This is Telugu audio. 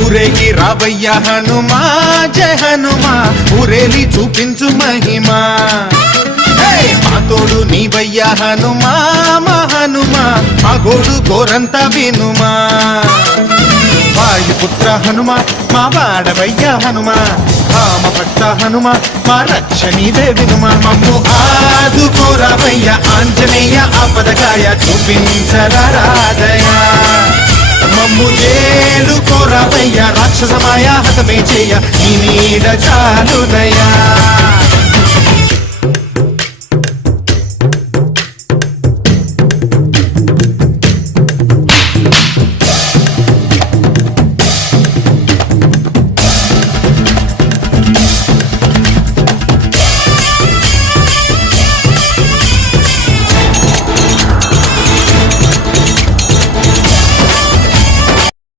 ఊరేగి రావయ్య హనుమా జయ హనుమా ఊరేలి చూపించు మహిమా మా తోడు నీవయ్య హనుమా మా హనుమా మా గోడు గోరంత వినుమా వాయుపుత్ర హనుమా మా వాడవయ్య హనుమా రామ భక్త హనుమా మా రక్షణీదే వినుమా మమ్ము ఆదుకోరావయ్య ఆంజనేయ ఆపదకాయ చూపించరాదయా మమ్ము ఏలు కోరావయ్య రాక్షసమాయ హతమే చేయ నీ నీడ చాలునయా